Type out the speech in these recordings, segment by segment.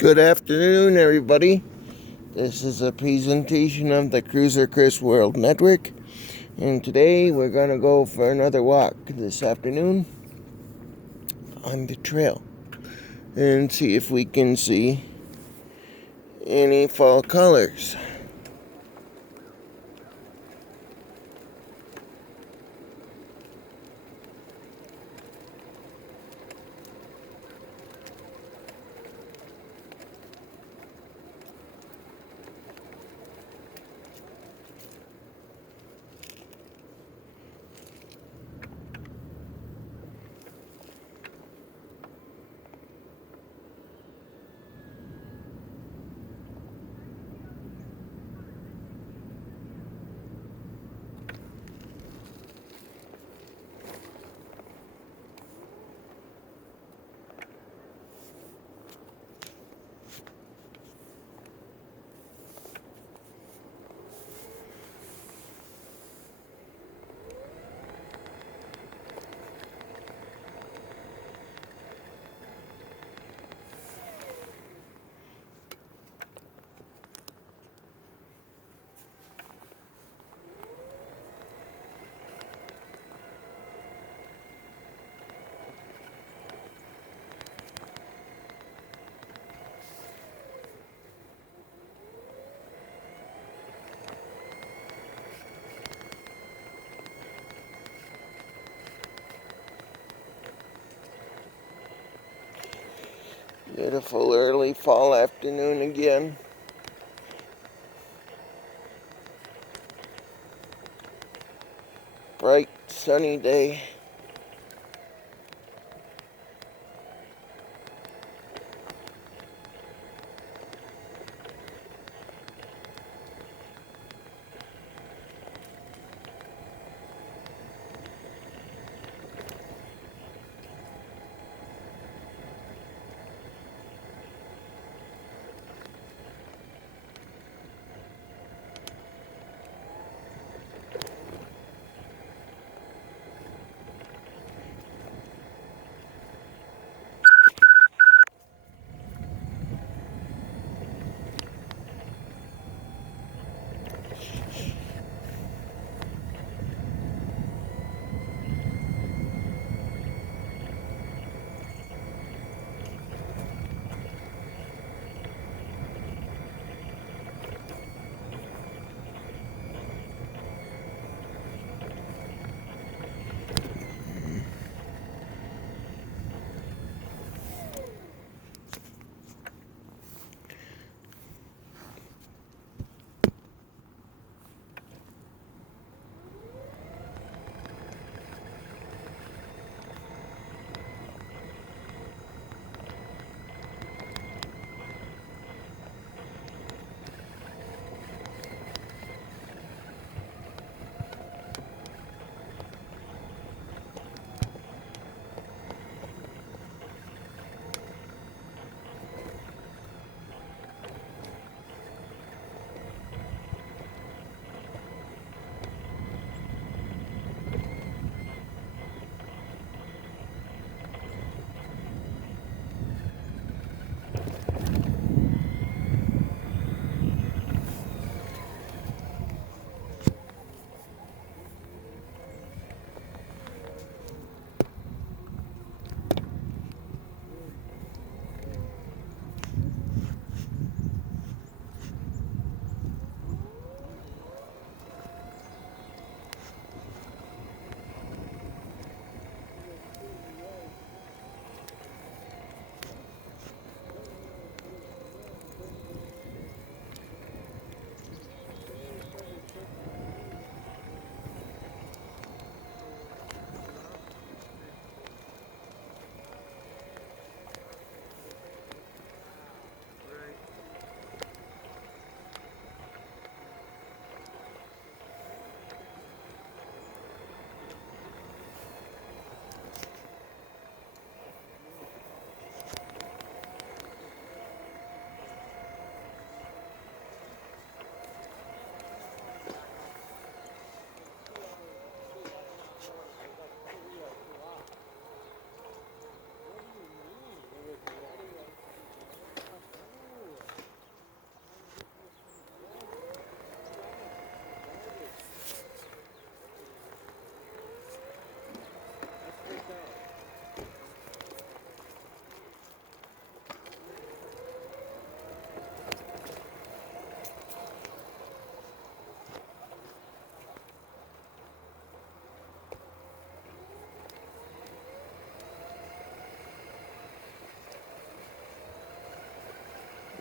Good afternoon, everybody. This is a presentation of the Cruiser Chris World Network, and today we're going to go for another walk this afternoon on the trail and see if we can see any fall colors. Beautiful early fall afternoon again. Bright sunny day.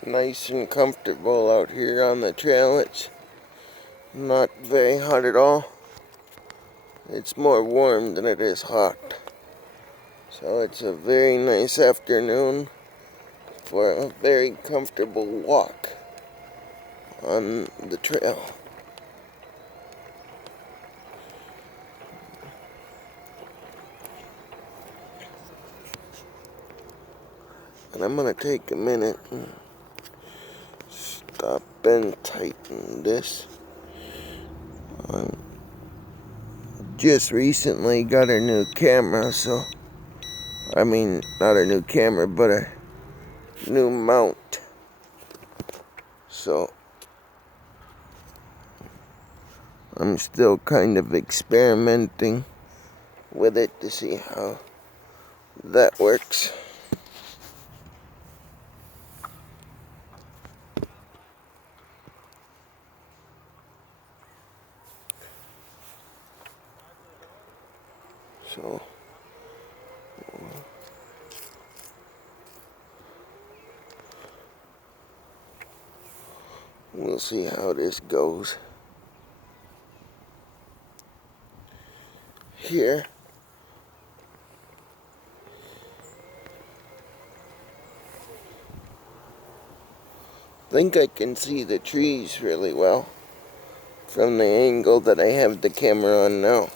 Nice and comfortable out here on the trail. It's not very hot at all. It's more warm than it is hot. So it's a very nice afternoon for a very comfortable walk on the trail. And I'm going to take a minute and stop and tighten this. Just recently got a new camera, so I mean, not a new camera, but a new mount. So I'm still kind of experimenting with it to see how that works. So we'll see how this goes. Here, I think I can see the trees really well from the angle that I have the camera on now.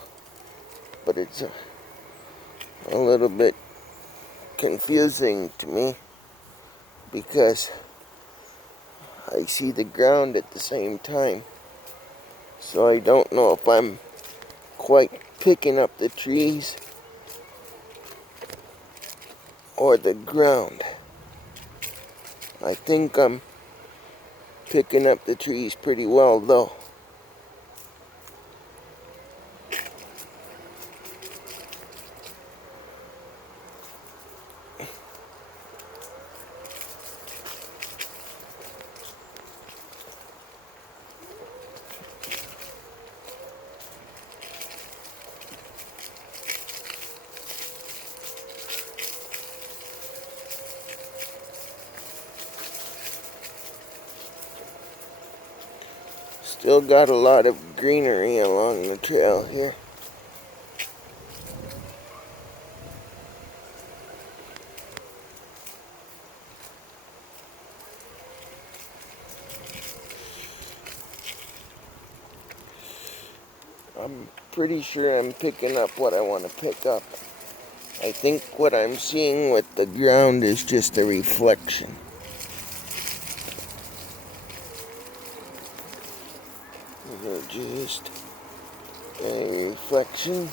But it's a little bit confusing to me because I see the ground at the same time. So I don't know if I'm quite picking up the trees or the ground. I think I'm picking up the trees pretty well though. Still got a lot of greenery along the trail here. I'm pretty sure I'm picking up what I want to pick up. I think what I'm seeing with the ground is just a reflection. Just a reflection.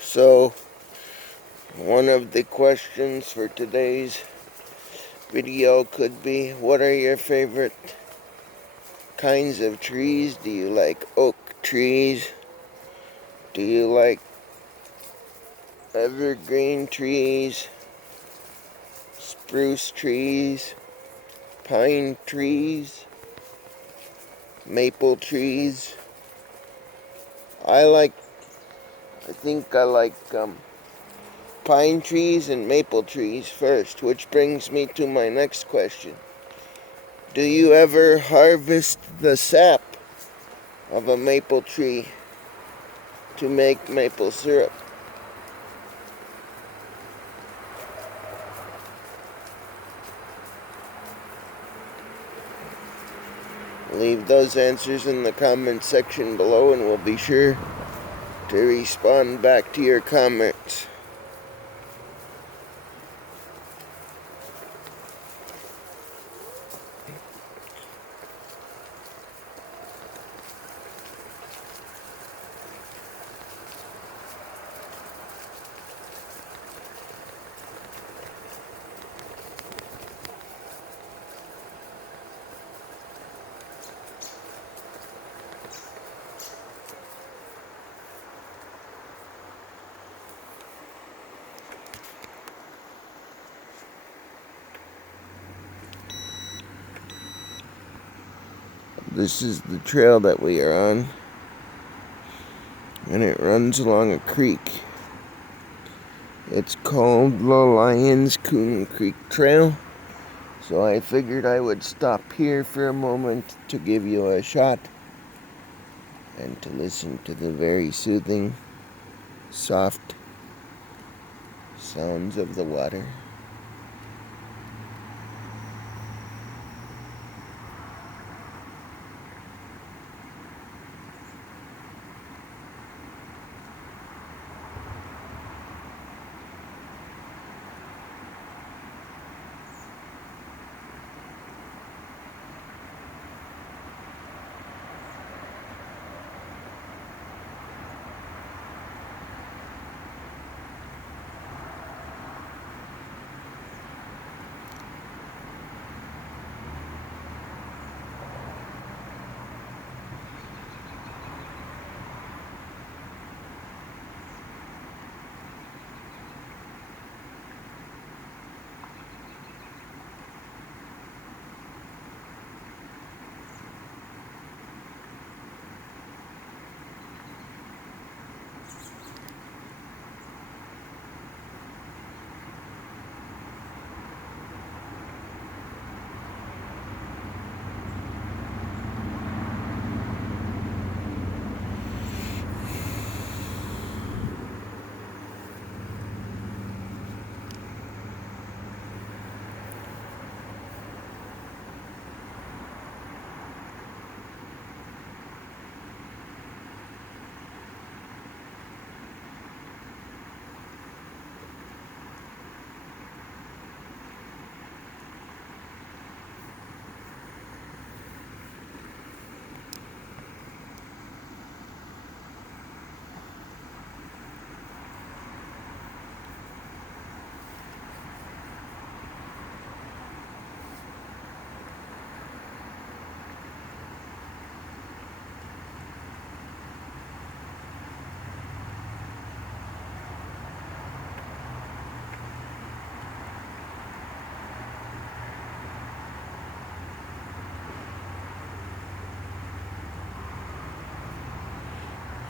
So, one of the questions for today's video could be, what are your favorite kinds of trees? Do you like oak trees? Do you like evergreen trees? Spruce trees? Pine trees? Maple trees? I think I like pine trees and maple trees first, which brings me to my next question. Do you ever harvest the sap of a maple tree to make maple syrup? Leave those answers in the comment section below and we'll be sure to respond back to your comments. This is the trail that we are on, and it runs along a creek. It's called the Lions Coon Creek Trail, so I figured I would stop here for a moment to give you a shot and to listen to the very soothing, soft sounds of the water.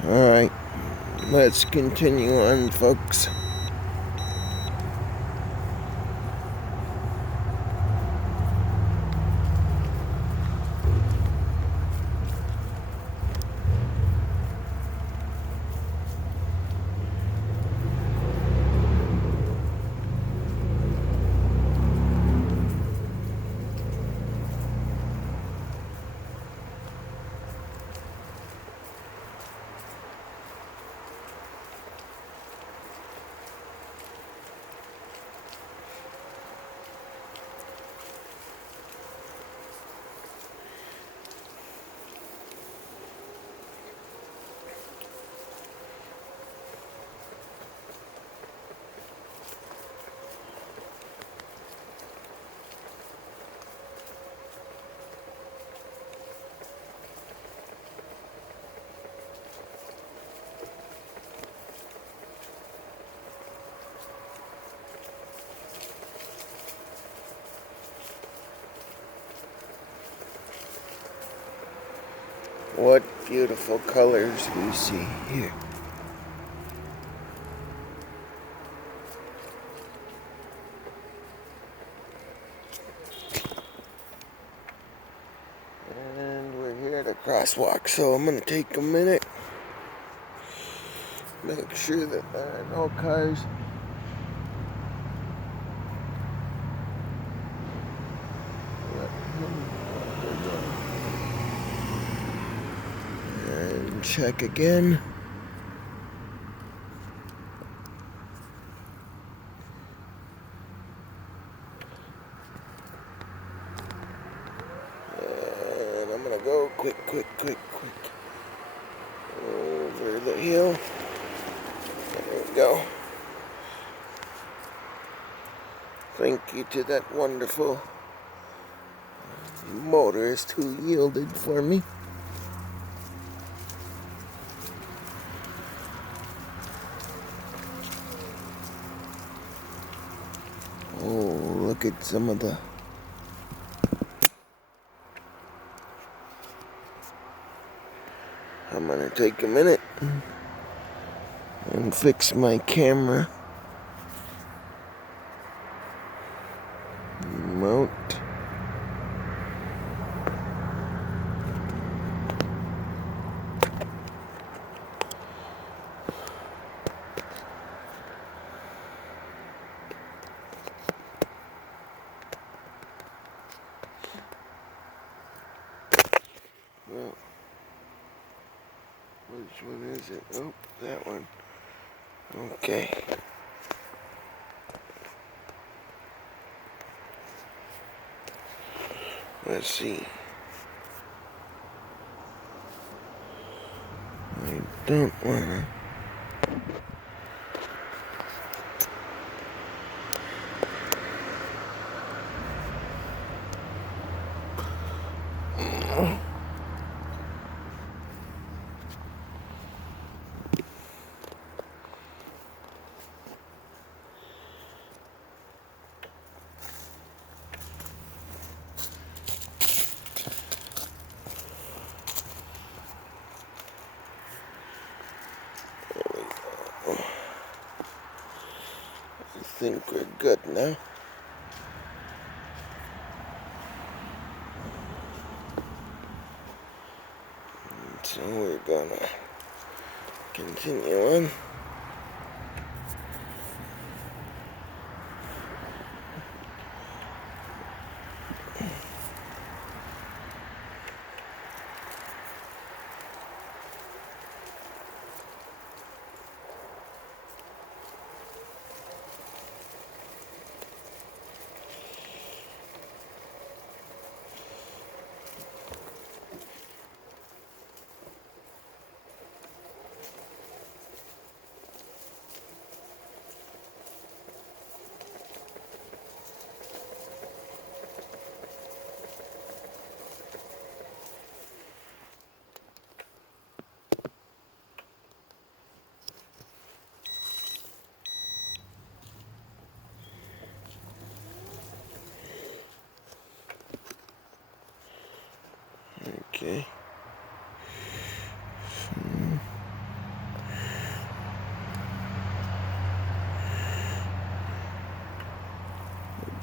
Alright, let's continue on, folks. What beautiful colors we see here. And we're here at a crosswalk, so I'm going to take a minute, make sure that there are no cars. And check again. And I'm gonna go quick over the hill. There we go. Thank you to that wonderful motorist who yielded for me. Oh, look at some of the I'm gonna take a minute and fix my camera mount. Well, which one is it? Oh, that one. Okay. Let's see. I don't wanna. I think we're good now. So we're gonna continue on. Okay.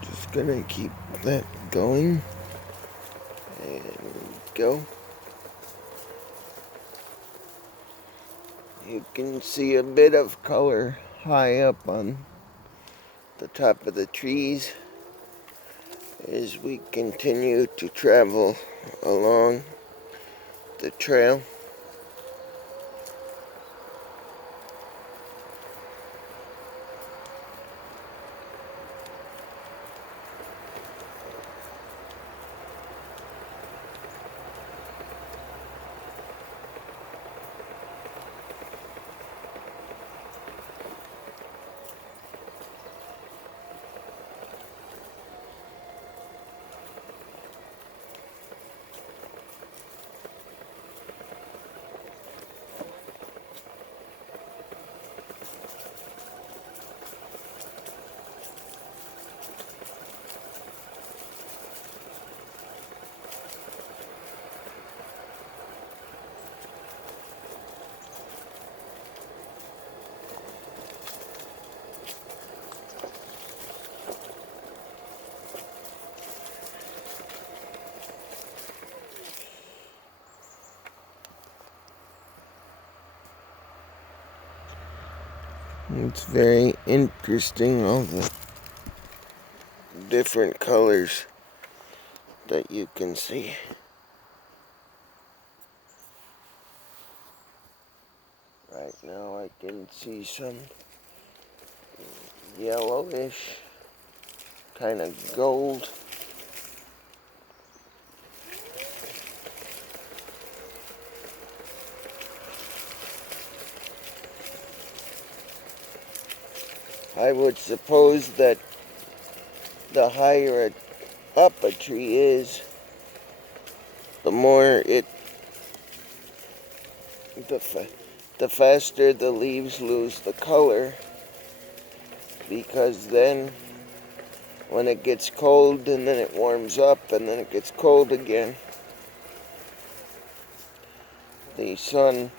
Just gonna keep that going. And go. You can see a bit of color high up on the top of the trees as we continue to travel along the trail. It's very interesting, all the different colors that you can see. Right now I can see some yellowish, kind of gold. I would suppose that the higher up a tree is, the more the faster the leaves lose the color, because then when it gets cold and then it warms up and then it gets cold again, the sun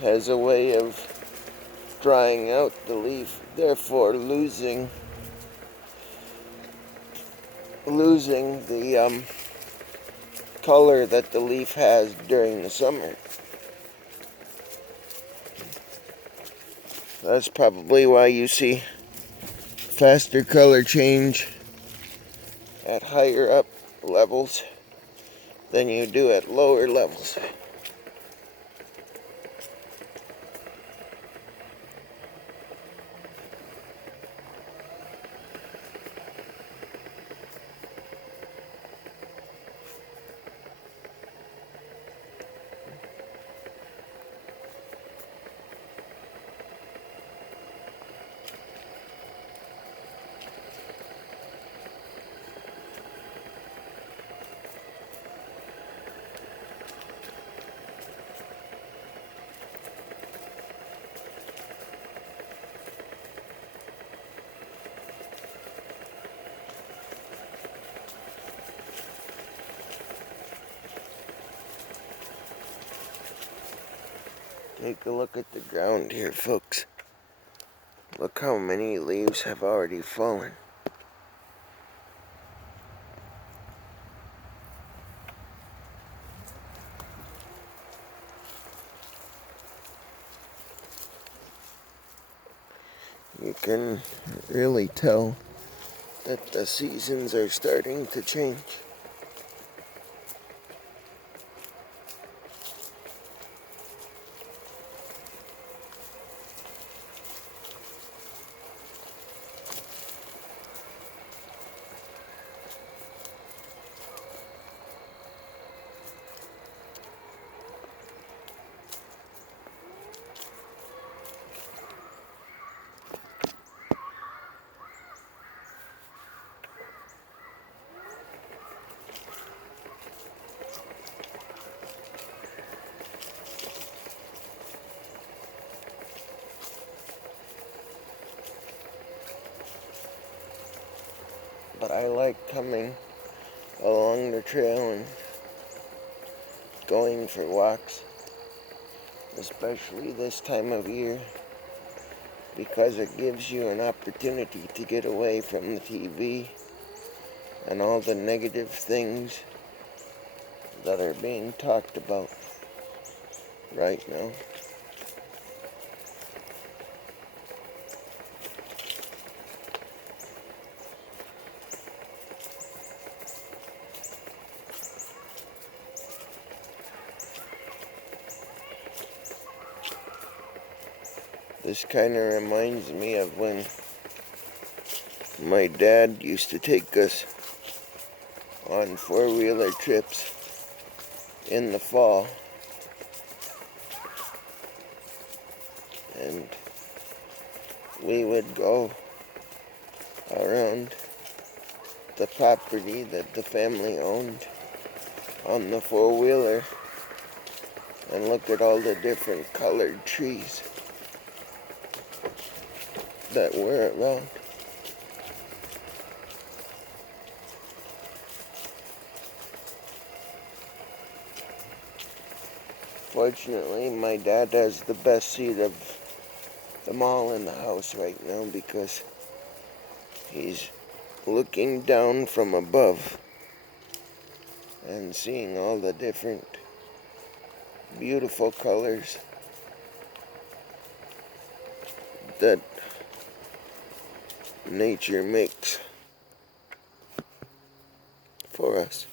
has a way of drying out the leaf, therefore losing the color that the leaf has during the summer. That's probably why you see faster color change at higher up levels than you do at lower levels. Take a look at the ground here, folks. Look how many leaves have already fallen. You can really tell that the seasons are starting to change. But I like coming along the trail and going for walks, especially this time of year, because it gives you an opportunity to get away from the TV and all the negative things that are being talked about right now. This kind of reminds me of when my dad used to take us on four-wheeler trips in the fall, and we would go around the property that the family owned on the four-wheeler and look at all the different colored trees that were around. Fortunately, my dad has the best seat of them all in the house right now because he's looking down from above and seeing all the different beautiful colors that nature makes for us.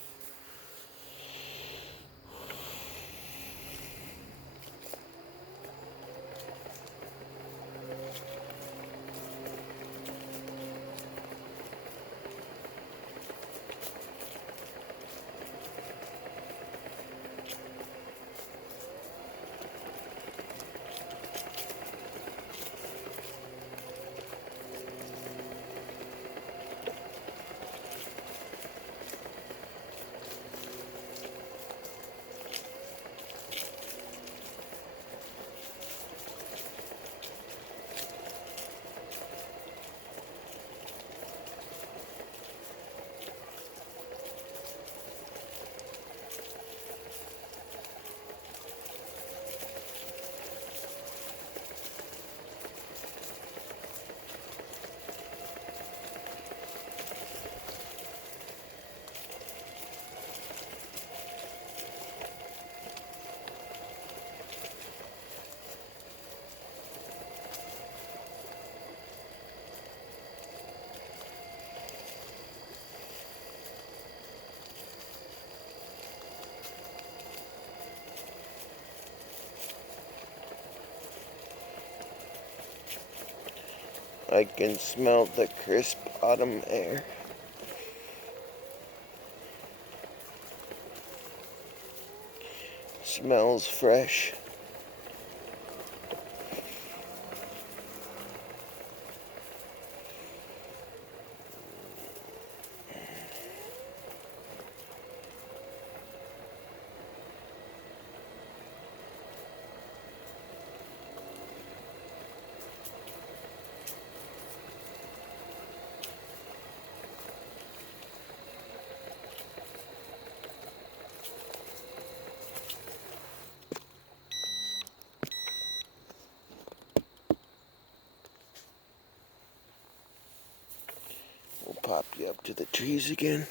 I can smell the crisp autumn air. Smells fresh. We'll pop you up to the trees again.